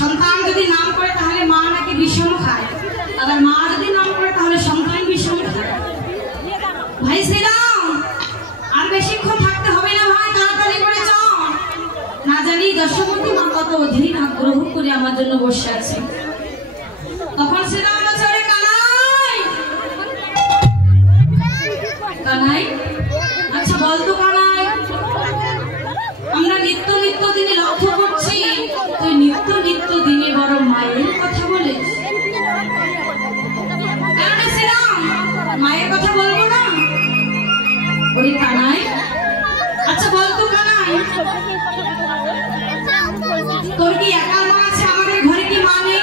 সন্তান যদি নাম করে তাহলে মা নাকি বিষম খায়, আবার মা যদি নাম করে তাহলে সন্তান বিষম খায়। ভাই শ্রীরাম, আর বেশিক্ষণ থাকতে হবে না ভাই, তাড়াতাড়ি করে চল। না জানি দশমতী মা কত অধীর আগ্রহ করে আমার জন্য বসে আছে। তখন শ্রীরাম বলছে, ওরে কানাই, কানাই, আচ্ছা বলতো কানাই, আমরা নিত্য নিত্য দিনে লক্ষ্য করছি তুই নিত্য নিত্য দিনে বড় মায়ের কথা বলিস। শ্রীরাম, মায়ের কথা বলবো না? ওরে কানাই, আচ্ছা বলতো কানাই, তোর কি একা মা আছে? আমাদের ঘরে কি মা নেই?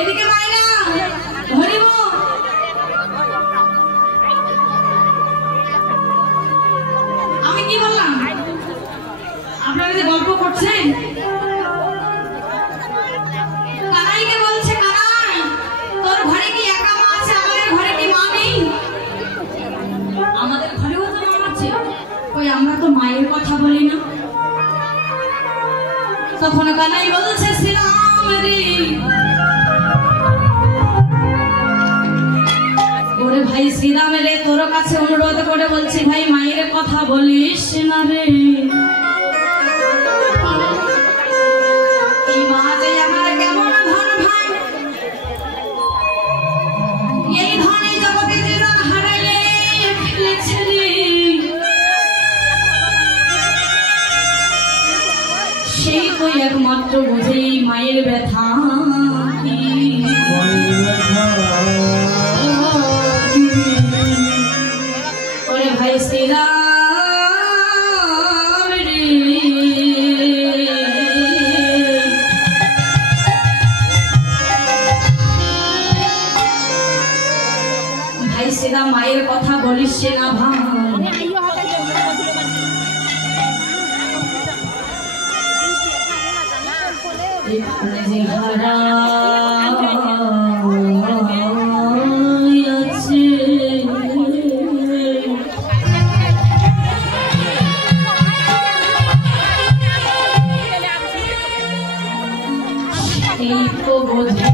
এদিকে মাইনা ধরিব। আমি কি বললাম? আপনারা যে গল্প করছেন, কানাইকে বলছে, কানাই তোর ঘরে কি একা মা আছে? আমাদের ঘরে কি মা নেই? আমাদের ঘরেও তো মা আছে, ওই আমরা তো মায়ের কথা বলি না। তখন কানাই বলছে, শ্রীরাম রে, ওরে ভাই শ্রীরাম রে, তোর কাছে অনুরোধ করে বলছি ভাই, মায়ের কথা বলিস না রে। এই মা যে আমার কেমন ধন ভাই, এই ধনে জগতে যে জন হারাইলে ফেলেছে রে, সেই তো একমাত্র বুঝে মায়ের ব্যথা কি। ওরে ভাই শ্রীরাম রে, ভাই শ্রীরাম মায়ের কথা বলিস না ভাই। এখানে যে হারা আছে, এই তো বোঝে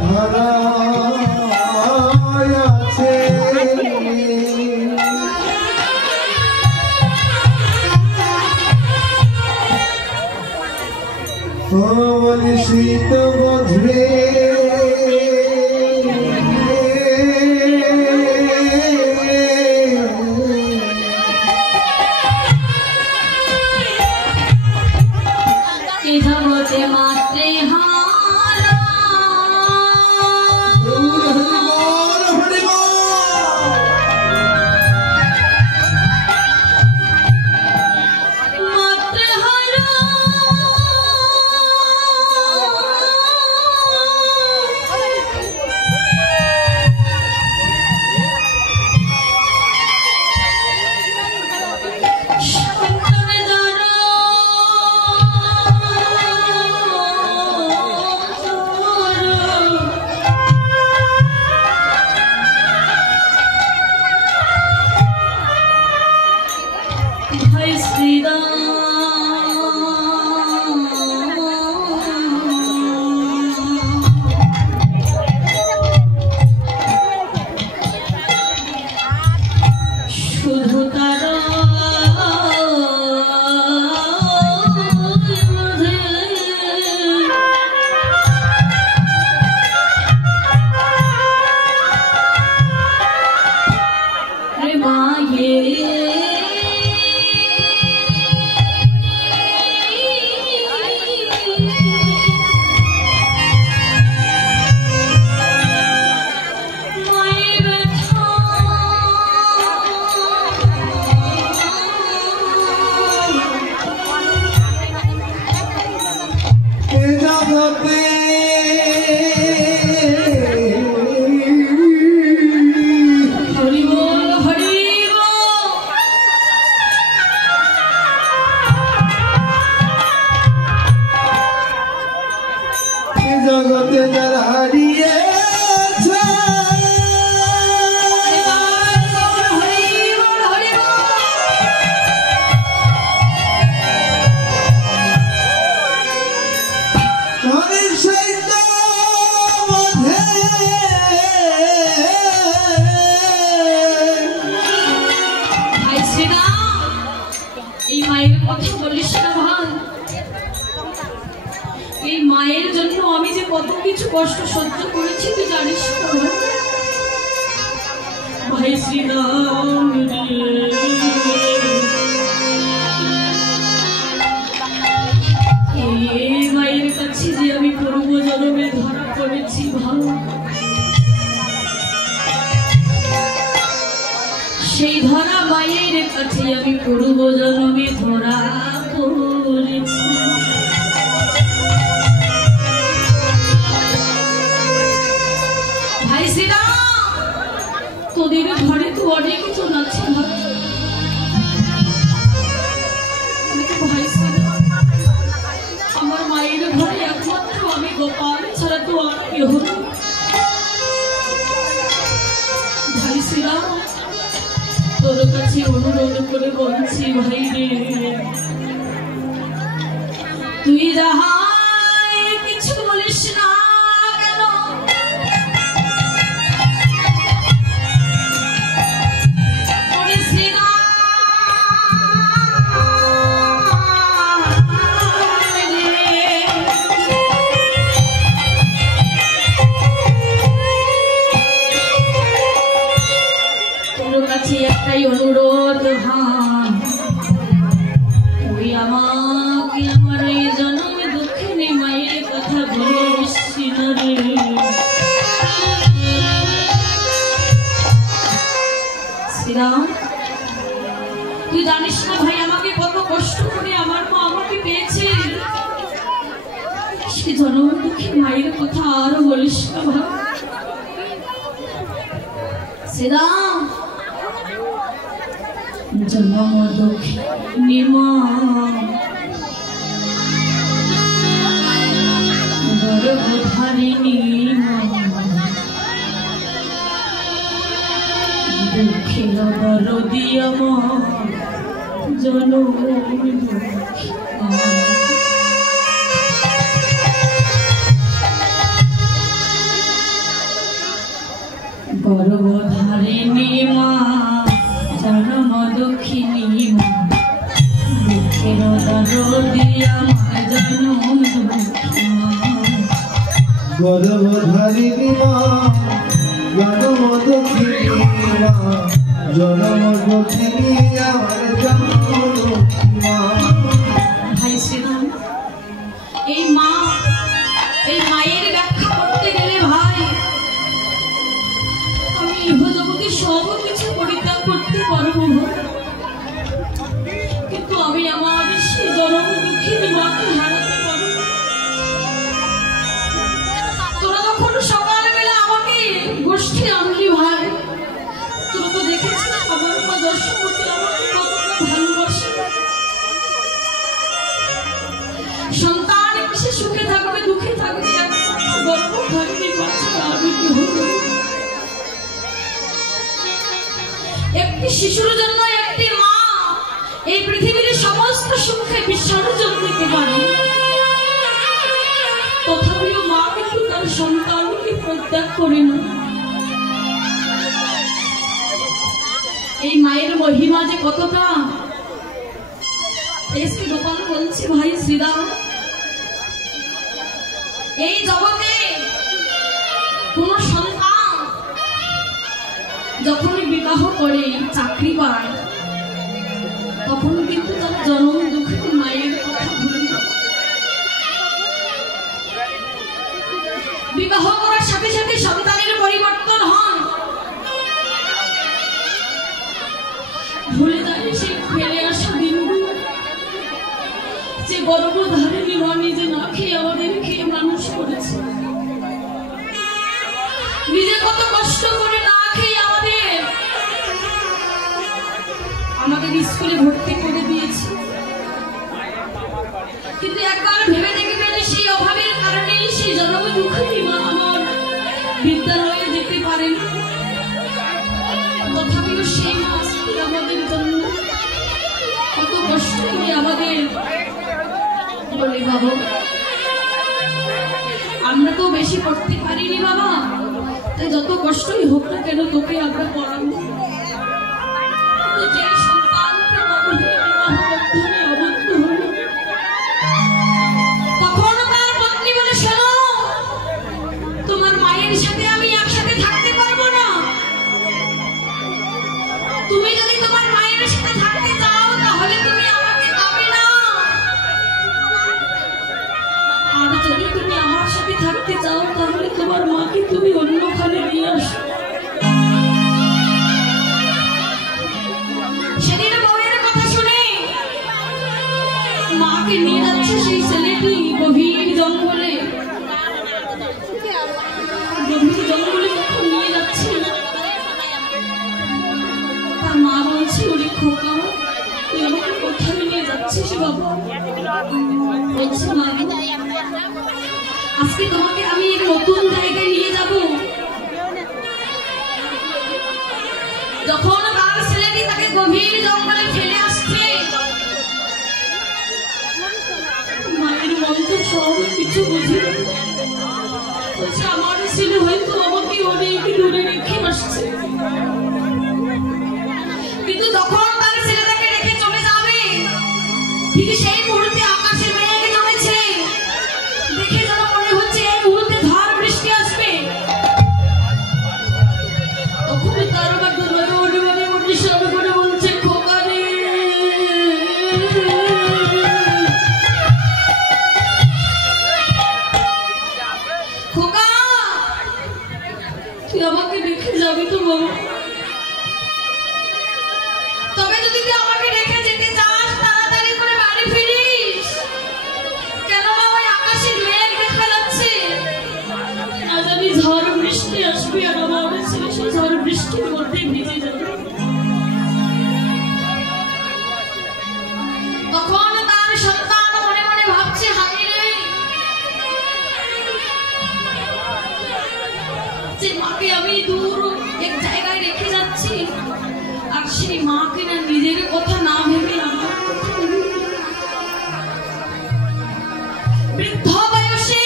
হারা আছে, বলি শীত বোঝে জগতে মাত্রে হারা, মাত্রে হারা, সন্তানে যারা ভাই শ্রীরাম, শুধু তারা কষ্ট সহ্য করেছি তুই জানিস ভাই শ্রীরাম এই মায়ের কাছে যে আমি পূর্ব জন্মে ধরা পড়েছি ভালো সেই ধরা মায়ের কাছে আমি পূর্ব জন্মে ধরা পড়েছি ভাই শ্রীরাম তোদের ঘরে তো অনেক জন আছে ভাই শ্রীরাম আমার মায়ের ঘরে একমাত্র আমি গোপাল ছাড়া তো আর কেউ নেই ভাই শ্রীরাম তোর কাছে অনুরোধ করে বলছি ভাই রে তুই যাহাই কিছু বলিস না কেন একটাই অনুরোধ তুই আমাকে আমার এই জন্মে দুঃখিনী মায়ের কথা বলিস না রে শ্রীরাম তুই জানিস না ভাই আমাকে কত কষ্ট করে আমার মা আমাকে পেয়েছে সে জন্ম দুঃখী মায়ের কথা আরো বলিস না ভাই শ্রীরাম জন্ম দুঃখিনী মা গর্ভধারিণী মা দুঃখের দরদি আমার জন্ম গর্ভধারিণী মা জন্ম দুঃখিনী মা দুঃখের দরদি আমার জন্ম গর্ভধারিণী মা জন্ম দুঃখিনী মা জন্ম দুঃখিনী আমার জন্ম মা ভাই শ্রীরাম এই মা এই মায়ের ব্যাখ্যা করতে গেলে ভাই আমি ইহজগতে সব কিছু পরিত্যাগ করতে পারবো কিন্তু আমি আমার সেই জনম দুঃখিনী মাকে হারাতে পারবো তোরা যখন সকালবেলা আমাকে গোষ্ঠী আনলি ভাই তোরা তো দেখেছিস আমার মা যশোমতী আমাকে কতটা ভালোবাসে সন্তান সে সুখে থাকবে দুঃখে থাকবে গর্ভধারিণী বাচ্চা আমি কি হব একটি শিশুর জন্য একটি মা এই পৃথিবীর সমস্ত সুখে বিসর্জন দিতে পারে তথাপিও মা কিন্তু তার সন্তানকে পরিত্যাগ করে না এই মায়ের মহিমা যে কতটা এসকে গোপাল বলছি ভাই শ্রীরাম এই জগতে কোন সন্তান যখন বিবাহ করে চাকরি পায় তখন কিন্তু তার জন্ম দুঃখের মায়ের কথা ভুলে না বিবাহ করার সাথে সাথে সন্তানের পরিবর্তন হয় ভুলে যায় সে ফেলে আসা দিনগুলো যে গর্ভধারিণী মা নিজে না খেয়ে আমাদের খেয়ে মানুষ করেছে নিজে কত কষ্ট করে না খেয়ে আমাদের স্কুলে ভর্তি করে দিয়েছে কিন্তু একবার ভেবে দেখবেন সেই অভাবের কারণে সেই জন্ম দুঃখিনী মা আমার বিদ্যালয়ে যেতে পারেন তথাপিও সেই মা আমাদের জন্য কত কষ্ট করে আমাদের বলে বাবা আমরা তো বেশি পড়তে পারিনি বাবা তাই যত কষ্টই হোক না কেন তোকে আমরা পড়াবো যে সন্তানকে বন্ধনে আবদ্ধ হলো তখন তার পত্নী বলে শোনো বলছি মা, আজকে তোমাকে আমি এক নতুন জায়গায় নিয়ে যাব। যখন তার ছেলেটি তাকে গভীর জঙ্গলে ফেলে আসছে, মায়ের মন তো সব কিছু বুঝে। বলছে আমার ছেলে হয়তো আমাকে অনেক দূরে রেখে আসছে, কিন্তু যখন তার ছেলে তাকে রেখে চলে যাবে, ঠিক সেই মুহূর্তে আকাশে মেঘ জমেছে। দেখে যেন মনে হচ্ছে এই মুহূর্তে ঝড় বৃষ্টি আসবে। তখন তার মধ্যে সবে করে বলছে, খোকা রে, খোকা তুই আমাকে রেখে যাবি তো বাবা? তবে যদি তুই আমাকে রেখে যেতে চাস, তাড়াতাড়ি করে বাড়ি ফিরিস। কেন না ওই আকাশের মেঘ দেখা যাচ্ছে, না জানি ঝড় বৃষ্টি আসবে, আর আমার ছেলে সেই ঝড় বৃষ্টির মধ্যে ভিজে যাবে। তখন তার সন্তান মনে মনে ভাবছে, হায় রে, যে মাকে আমি দূর এক জায়গায় রেখে যাচ্ছি, আর সেই মাকে না নিজের কথা না ভেবে আমার কথা ভেবে। বৃদ্ধ বয়সে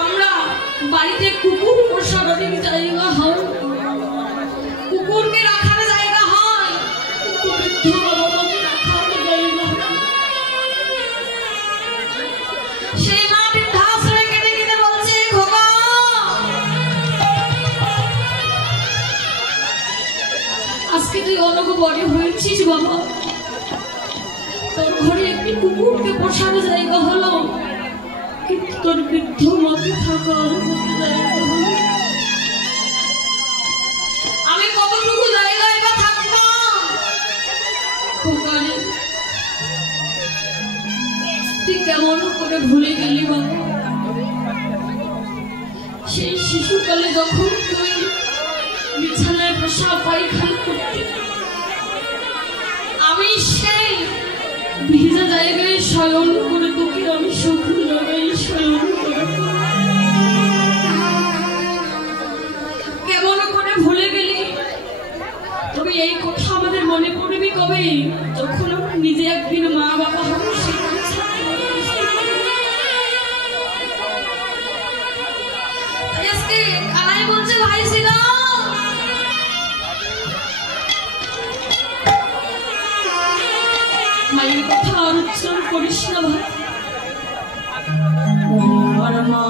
আমরা বাড়িতে কুকুর পোষার অনেক জায়গা হয়, কুকুরকে রাখার জায়গা হয়, বৃদ্ধ বাবা মাকে রাখার জায়গা হয়। সেই মা বৃদ্ধাশ্রমে কেঁদে কেঁদে বলছে, খোকা আজকে তুই অনেক বড় হয়েছিস বাবা, তোর ঘরে একটি কুকুরকে পোষার জায়গা হলো, কিন্তু তোর বৃদ্ধ মাকে থাকার জায়গা হলো। আমি কতটুকু জায়গায় বা থাকতাম? খোকারে তুই কেমন করে ভুলে গেলি বাবা? সেই শিশুকালে যখন তুই বিছানায় বসা পায়খানা করতে, আমি সেই ভিজা জায়গায় শয়ন করে তোকে আমি শুকনো জায়গায় শয়ন করে। কেমন করে ভুলে গেলি? তবে এই কথা আমাদের মনে পড়বি কবে? যখন আমরা নিজে একদিন মা বাবা হবো। আজকে কালাই বলছে, ভাই শ্রীরাম মায়ের কথা আর উচ্চারণ করিস না ভাই। আমার মা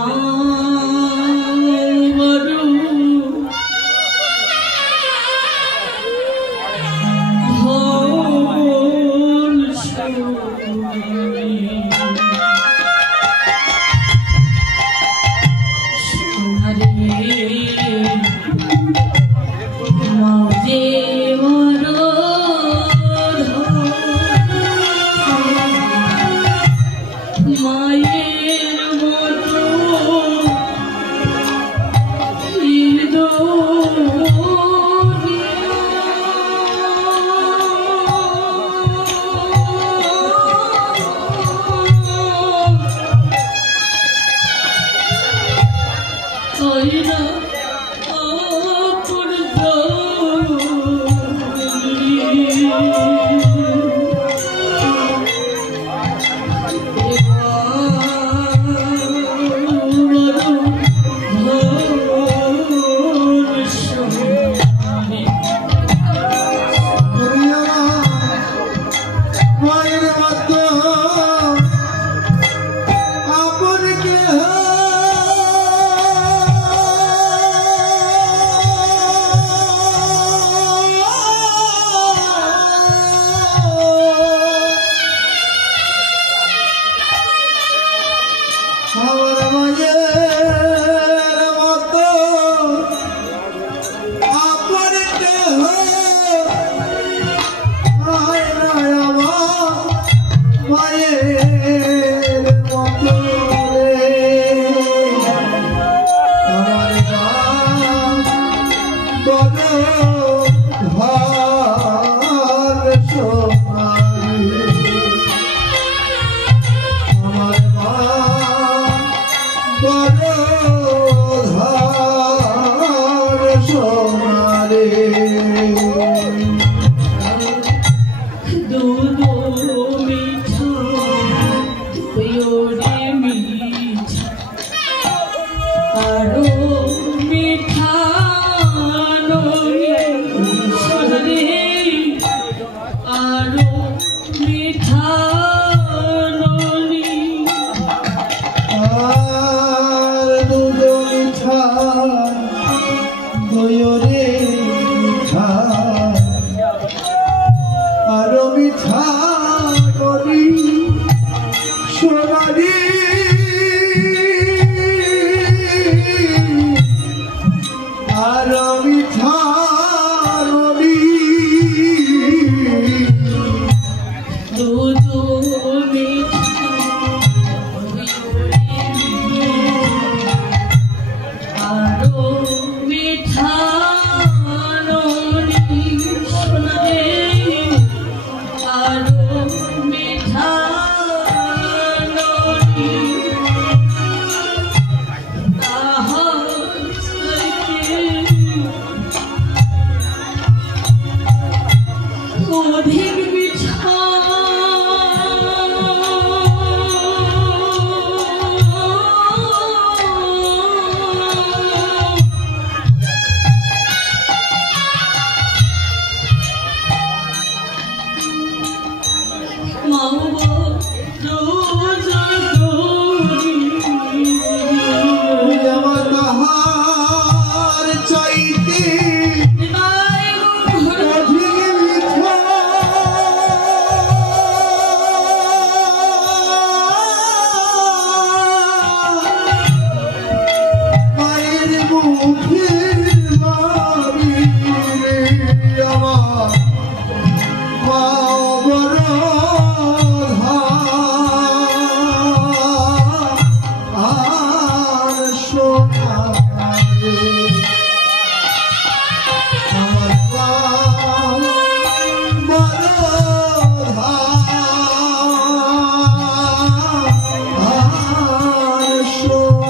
রে মিঠা আরো মিঠা করি সোনারি আরো